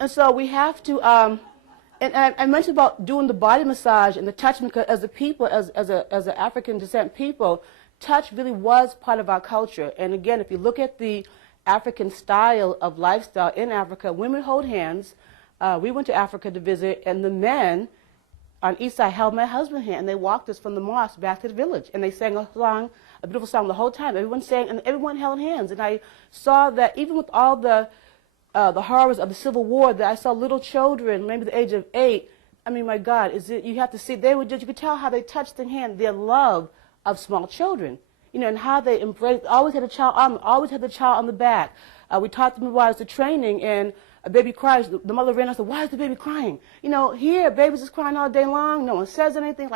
And so we have to, and I mentioned about doing the body massage and the touch, because as a people, as an African descent people, touch really was part of our culture. And again, if you look at the African style of lifestyle in Africa, women hold hands. We went to Africa to visit, and the men on each side held my husband's hand, and they walked us from the mosque back to the village, and they sang a song, a beautiful song the whole time. Everyone sang, and everyone held hands. And I saw that even with all the horrors of the Civil War, that I saw little children, maybe the age of 8. I mean, my God, you have to see, you could tell how they touched the hand, their love of small children, and how they embraced, always had a child on, always had the child on the back. We taught the midwives the training, and a baby cries, the mother ran and said, "Why is the baby crying?" Here, babies is crying all day long, no one says anything,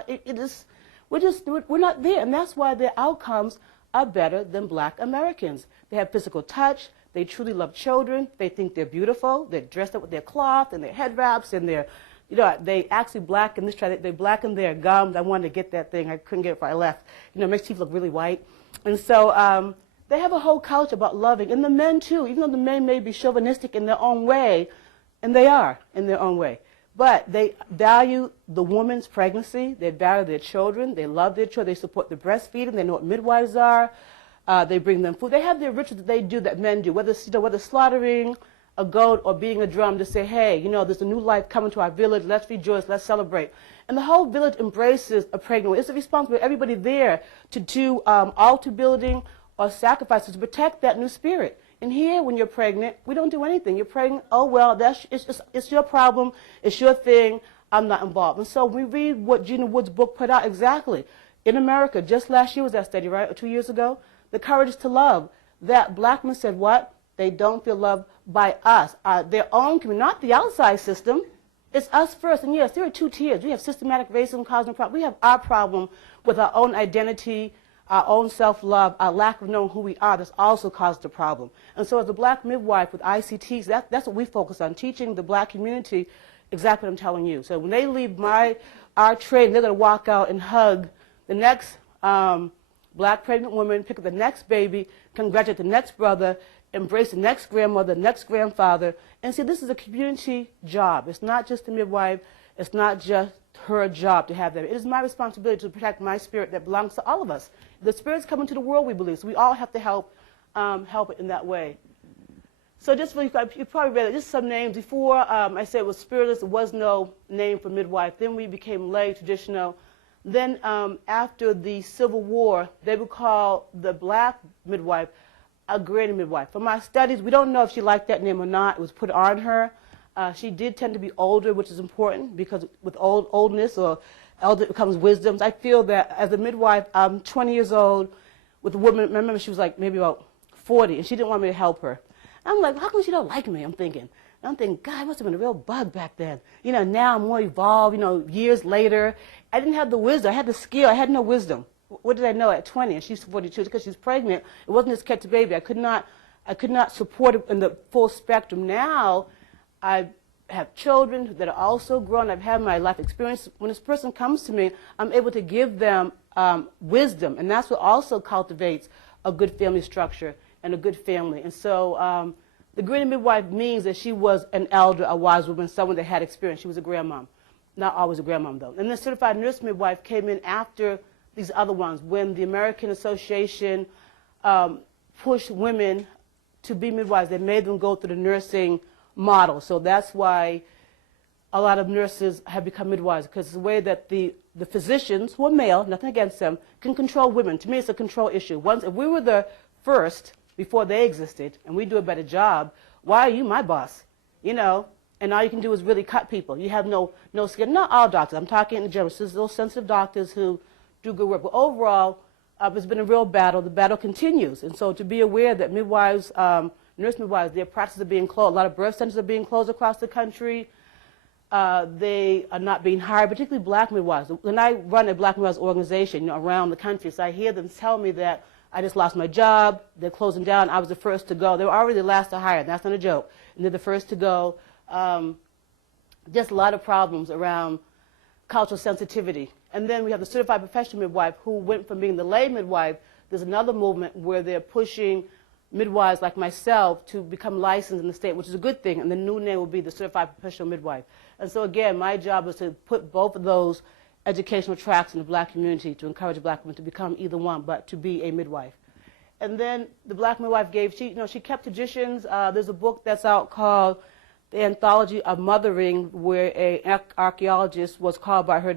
we're not there, and that's why their outcomes are better than black Americans. They have physical touch, they truly love children, they think they're beautiful, they're dressed up with their cloth and their head wraps and their, they actually blacken they blacken their gums. I wanted to get that thing, I couldn't get it before I left. It makes teeth look really white. And so they have a whole culture about loving, and the men too, even though the men may be chauvinistic in their own way, and they are in their own way, but they value the woman's pregnancy, they value their children, they love their children, they support the breastfeeding, they know what midwives are, they bring them food. They have their rituals that they do that men do, whether slaughtering a goat or beating a drum to say, hey, there's a new life coming to our village, let's rejoice, let's celebrate. And the whole village embraces a pregnant woman. It's a responsibility of everybody there to do altar building or sacrifices to protect that new spirit. And here, when you're pregnant, we don't do anything. You're pregnant, oh, well, it's your problem, it's your thing, I'm not involved. And so we read what Gina Wood's book put out exactly. In America, just last year was that study, right, or 2 years ago? The Courage to Love. That black men said what? They don't feel loved by us, their own community, not the outside system. It's us first. And yes, there are 2 tiers. We have systematic racism causing problems. We have our problem with our own identity, our own self-love, our lack of knowing who we are. That's also caused the problem. And so as a black midwife with ICTs, that's what we focus on, teaching the black community exactly what I'm telling you. So when they leave our training, they're going to walk out and hug the next black pregnant woman, pick up the next baby, congratulate the next brother, embrace the next grandmother, next grandfather. And see, this is a community job. It's not just the midwife. It's not just her job to have that. It is my responsibility to protect my spirit that belongs to all of us. The spirit's coming to the world, we believe, so we all have to help it in that way. So just for you probably read it, just some names. Before I said it was spiritless, there was no name for midwife. Then we became lay, traditional. Then after the Civil War, they would call the black midwife a granny midwife. From my studies, we don't know if she liked that name or not. It was put on her. She did tend to be older, which is important because with oldness or elder becomes wisdom. I feel that as a midwife, I'm 20 years old with a woman. I remember she was like maybe about 40, and she didn't want me to help her. I'm like, how come she don't like me? I'm thinking, God, I must have been a real bug back then. Now I'm more evolved, years later. I didn't have the wisdom. I had the skill. I had no wisdom. What did I know at 20? And she's 42 because she's pregnant. It wasn't just catch a baby. I could not support it in the full spectrum. Now I have children that are also grown. I've had my life experience. When this person comes to me, I'm able to give them wisdom, and that's what also cultivates a good family structure and a good family. And so the granny midwife means that she was an elder, a wise woman, someone that had experience. She was a grandmom. Not always a grandmom, though. And the certified nurse midwife came in after these other ones, when the American Association pushed women to be midwives. They made them go through the nursing model. So that's why a lot of nurses have become midwives, because it's the way that the physicians, who are male, nothing against them, can control women. To me, it's a control issue. If we were the first before they existed, and we do a better job, why are you my boss? And all you can do is really cut people. You have no skill. Not all doctors. I'm talking in general. There's those sensitive doctors who do good work. But overall, it's been a real battle. The battle continues. And so to be aware that midwives, nurse midwives, their practices are being closed. A lot of birth centers are being closed across the country. They are not being hired, particularly black midwives. When I run a black midwives organization around the country, so I hear them tell me that I just lost my job, they're closing down, I was the first to go. They were already the last to hire, that's not a joke. And they're the first to go. Just a lot of problems around cultural sensitivity. And then we have the certified professional midwife who went from being the lay midwife. There's another movement where they're pushing midwives like myself to become licensed in the state, which is a good thing, and the new name will be the Certified Professional Midwife. And so again, my job is to put both of those educational tracks in the black community to encourage black women to become either one, but to be a midwife. And then the black midwife she kept traditions. There's a book that's out called The Anthology of Mothering, where an archaeologist was called by her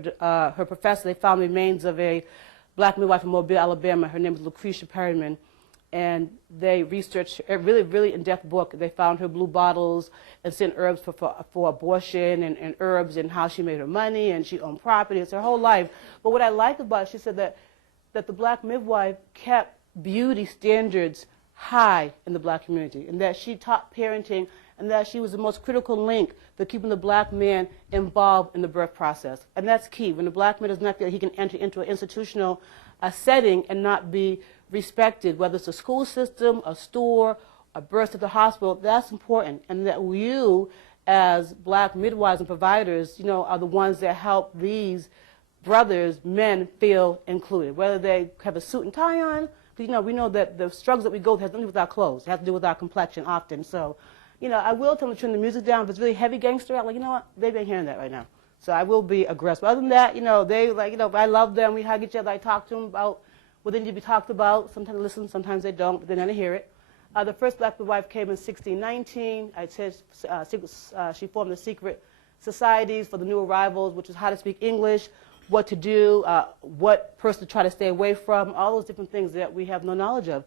professor. They found the remains of a black midwife in Mobile, Alabama. Her name is Lucretia Perryman. And they researched a really, really in-depth book. They found her blue bottles and sent herbs for abortion and herbs and how she made her money, and she owned property. It's her whole life. But what I liked about it, she said that the black midwife kept beauty standards high in the black community, and that she taught parenting, and that she was the most critical link for keeping the black man involved in the birth process. And that's key. When the black man does not feel he can enter into an institutional setting and not be respected, whether it's a school system, a store, a birth at the hospital, that's important. And that you, as black midwives and providers, are the ones that help these brothers, men, feel included. Whether they have a suit and tie on, because, we know that the struggles that we go through has nothing to do with our clothes. It has to do with our complexion often. So, I will tell them to turn the music down. If it's really heavy gangster, I'm like, you know what, they ain't hearing that right now. So I will be aggressive. Other than that, they I love them. We hug each other. I talk to them about what they need to be talked about. Sometimes they listen, sometimes they don't, but they never hear it. The first black midwife came in 1619. I said she formed the secret societies for the new arrivals, which is how to speak English, what to do, what person to try to stay away from, all those different things that we have no knowledge of.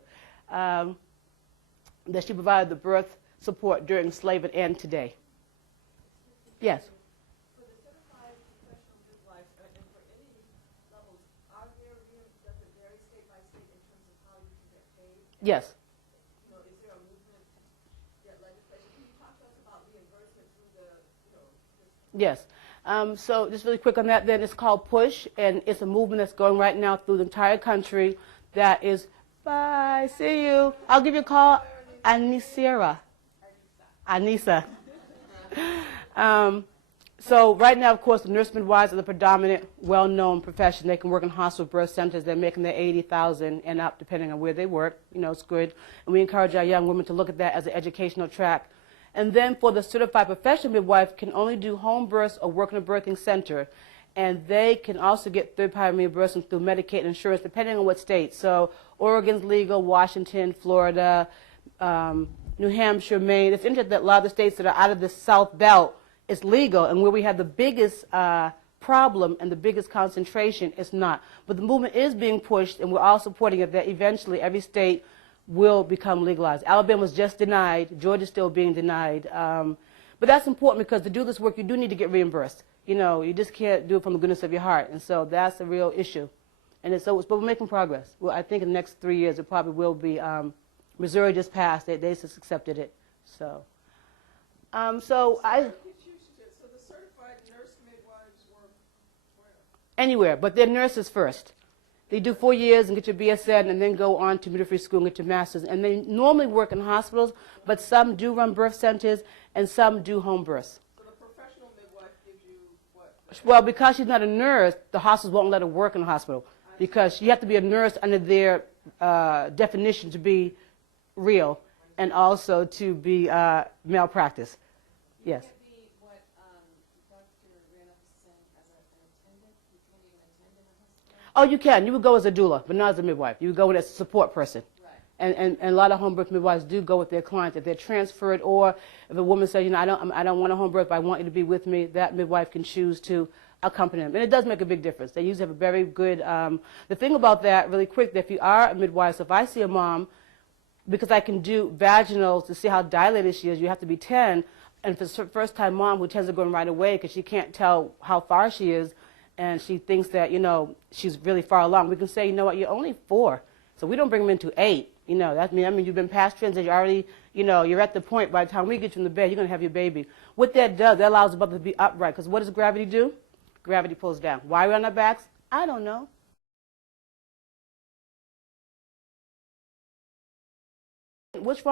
That she provided the birth support during slavery and today. Yes? For the certified professional midwives, and for any levels, does it vary state by state in terms of how you can get paid? Yes. Is there a movement to get legislation? Can you talk to us about reimbursement through the, Yes. So just really quick on that then, it's called PUSH, and it's a movement that's going right now through the entire country that is, bye, see you. I'll give you a call, Anissa. So right now, of course, the nurse midwives are the predominant, well-known profession. They can work in hospital birth centers. They're making their $80,000 and up, depending on where they work. It's good. And we encourage our young women to look at that as an educational track. And then for the certified professional midwife, can only do home births or work in a birthing center. And they can also get third-party reimbursement through Medicaid insurance, depending on what state. So Oregon's legal, Washington, Florida, New Hampshire, Maine. It's interesting that a lot of the states that are out of the South Belt, it's legal, and where we have the biggest problem and the biggest concentration, it's not. But the movement is being pushed, and we're all supporting it, that eventually every state will become legalized. Alabama was just denied. Georgia's still being denied. But that's important because to do this work, you do need to get reimbursed. You just can't do it from the goodness of your heart, and so that's a real issue. And but we're making progress. Well, I think in the next 3 years it probably will be. Missouri just passed. They just accepted it. So, So the certified nurse midwives work where? Anywhere, but they're nurses first. They do 4 years and get your BSN and then go on to midwifery school and get your master's. And they normally work in hospitals, but some do run birth centers and some do home births. So the professional midwife gives you what? Well, because she's not a nurse, the hospitals won't let her work in the hospital because you have to be a nurse under their definition to be real and also to be malpractice. Yes. Oh, you can. You would go as a doula, but not as a midwife. You would go as a support person. Right. And a lot of home birth midwives do go with their clients if they're transferred, or if a woman says, I don't want a home birth, but I want you to be with me, that midwife can choose to accompany them. And it does make a big difference. They usually have a very good, the thing about that, really quick, that if you are a midwife, so if I see a mom, because I can do vaginals to see how dilated she is, you have to be 10, and if it's a first-time mom who tends to go in right away because she can't tell how far she is, and she thinks that, she's really far along, we can say, you're only 4. So we don't bring them into 8. That means you've been past transit, you're already, you're at the point by the time we get you in the bed, you're going to have your baby. What that does, that allows the mother to be upright. Because what does gravity do? Gravity pulls down. Why are we on our backs? I don't know. Which